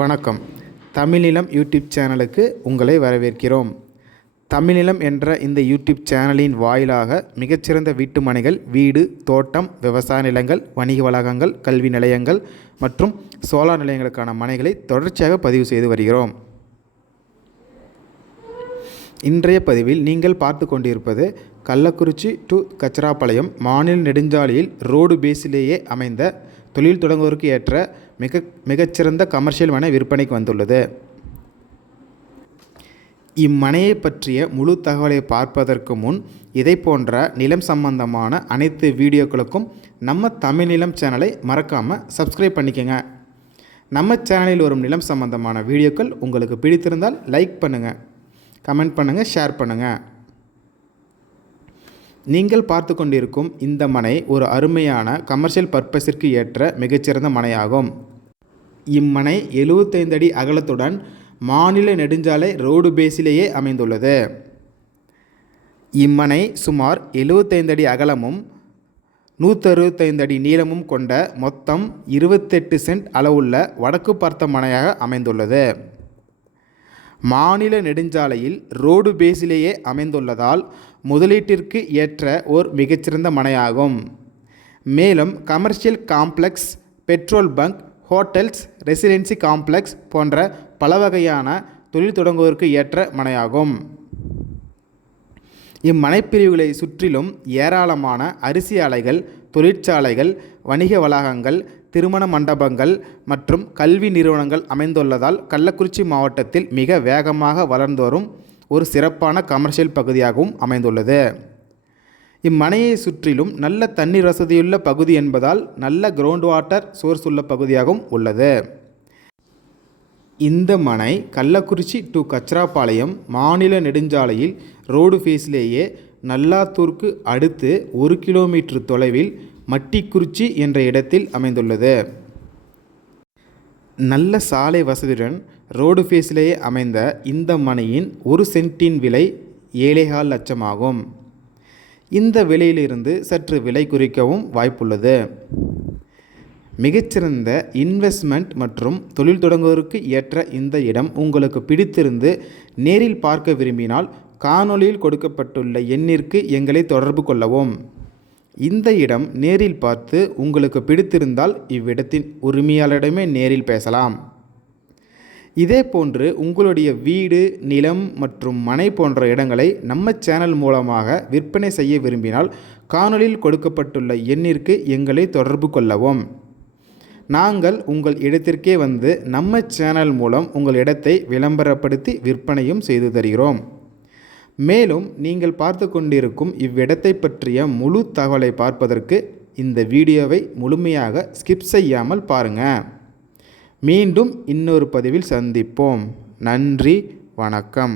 வணக்கம். தமிழ்நிலம் யூடியூப் சேனலுக்கு உங்களை வரவேற்கிறோம். தமிழ்நிலம் என்ற இந்த யூடியூப் சேனலின் வாயிலாக மிகச்சிறந்த வீட்டு மனைகள், வீடு, தோட்டம், விவசாய நிலங்கள், வணிக வளாகங்கள், கல்வி நிலையங்கள் மற்றும் சோலார் நிலையங்களுக்கான மனைகளை தொடர்ச்சியாக பதிவு செய்து வருகிறோம். இன்றைய பதிவில் நீங்கள் பார்த்து கொண்டிருப்பது கள்ளக்குறிச்சி டு கச்சராப்பாளையம் மாநில நெடுஞ்சாலையில் ரோடு பேஸிலேயே அமைந்த தொழில் தொடங்குவோருக்கு ஏற்ற மிகச்சிறந்த கமர்ஷியல் மனை விற்பனைக்கு வந்துள்ளது. இம்மனையை பற்றிய முழு தகவலை பார்ப்பதற்கு முன் இதை போன்ற நிலம் சம்பந்தமான அனைத்து வீடியோக்களுக்கும் நம்ம தமிழ் நிலம் சேனலை மறக்காமல் சப்ஸ்கிரைப் பண்ணிக்கோங்க. நம்ம சேனலில் வரும் நிலம் சம்பந்தமான வீடியோக்கள் உங்களுக்கு பிடித்திருந்தால் லைக் பண்ணுங்கள், கமெண்ட் பண்ணுங்கள், ஷேர் பண்ணுங்கள். நீங்கள் பார்த்து கொண்டிருக்கும் இந்த மனை ஒரு அருமையான கமர்ஷியல் பர்பஸிற்கு ஏற்ற மிகச்சிறந்த மனையாகும். இம்மனை 75 அடி அகலத்துடன் மாநில நெடுஞ்சாலை ரோடு பேஸிலேயே அமைந்துள்ளது. இம்மனை சுமார் 75 அடி அகலமும் 165 அடி நீளமும் கொண்ட மொத்தம் 28 சென்ட் அளவுள்ள வடக்கு பார்த்த மனையாக அமைந்துள்ளது. மாநில நெடுஞ்சாலையில் ரோடு பேஸிலேயே அமைந்துள்ளதால் முதலீட்டிற்கு ஏற்ற ஓர் மிகச்சிறந்த மனையாகும். மேலும் commercial complex, petrol bunk, hotels, residency complex போன்ற பல வகையான தொழில் தொடங்குவோருக்கு ஏற்ற மனையாகும். இம்மனைப்பிரிவுகளை சுற்றிலும் ஏராளமான அரிசி ஆலைகள், தொழிற்சாலைகள், வணிக வளாகங்கள், திருமண மண்டபங்கள் மற்றும் கல்வி நிறுவனங்கள் அமைந்துள்ளதால் கள்ளக்குறிச்சி மாவட்டத்தில் மிக வேகமாக வளர்ந்து வரும் ஒரு சிறப்பான கமர்ஷியல் பகுதியாகவும் அமைந்துள்ளது. இம்மனையை சுற்றிலும் நல்ல தண்ணீர் வசதியுள்ள பகுதி என்பதால் நல்ல கிரவுண்ட் வாட்டர் சோர்ஸ் உள்ள பகுதியாகவும் உள்ளது. இந்த மனை கள்ளக்குறிச்சி டு கச்சராப்பாளையம் மாநில நெடுஞ்சாலையில் ரோடு ஃபேஸிலேயே நல்லாத்தூருக்கு அடுத்து 1 கிலோமீட்டர் தொலைவில் மட்டிக்குறிச்சி என்ற இடத்தில் அமைந்துள்ளது. நல்ல சாலை வசதியுடன் ரோடு ஃபேஸிலேயே அமைந்த இந்த மனையின் 1 சென்ட்டின் விலை 7.25 லட்சம் ஆகும். இந்த விலையிலிருந்து சற்று விலை குறைக்கவும் வாய்ப்புள்ளது. மிகச்சிறந்த இன்வெஸ்ட்மெண்ட் மற்றும் தொழில் தொடங்குவோருக்கு ஏற்ற இந்த இடம் உங்களுக்கு பிடித்திருந்து நேரில் பார்க்க விரும்பினால் காணொளியில் கொடுக்கப்பட்டுள்ள எண்ணிற்கு எங்களை தொடர்பு கொள்ளவும். இந்த இடம் நேரில் பார்த்து உங்களுக்கு பிடித்திருந்தால் இவ்விடத்தின் உரிமையாளரிடமே நேரில் பேசலாம். இதே போன்று உங்களுடைய வீடு, நிலம் மற்றும் மனை போன்ற இடங்களை நம்ம சேனல் மூலமாக விற்பனை செய்ய விரும்பினால் காணொளியில் கொடுக்கப்பட்டுள்ள எண்ணிற்கு எங்களை தொடர்பு கொள்ளவும். நாங்கள் உங்கள் இடத்திற்கே வந்து நம்ம சேனல் மூலம் உங்கள் இடத்தை விளம்பரப்படுத்தி விற்பனையும் செய்து தருகிறோம். மேலும் நீங்கள் பார்த்து கொண்டிருக்கும் இவ்விடத்தை பற்றிய முழு தகவலை பார்ப்பதற்கு இந்த வீடியோவை முழுமையாக ஸ்கிப் செய்யாமல் பாருங்கள். மீண்டும் இன்னொரு பதிவில் சந்திப்போம். நன்றி, வணக்கம்.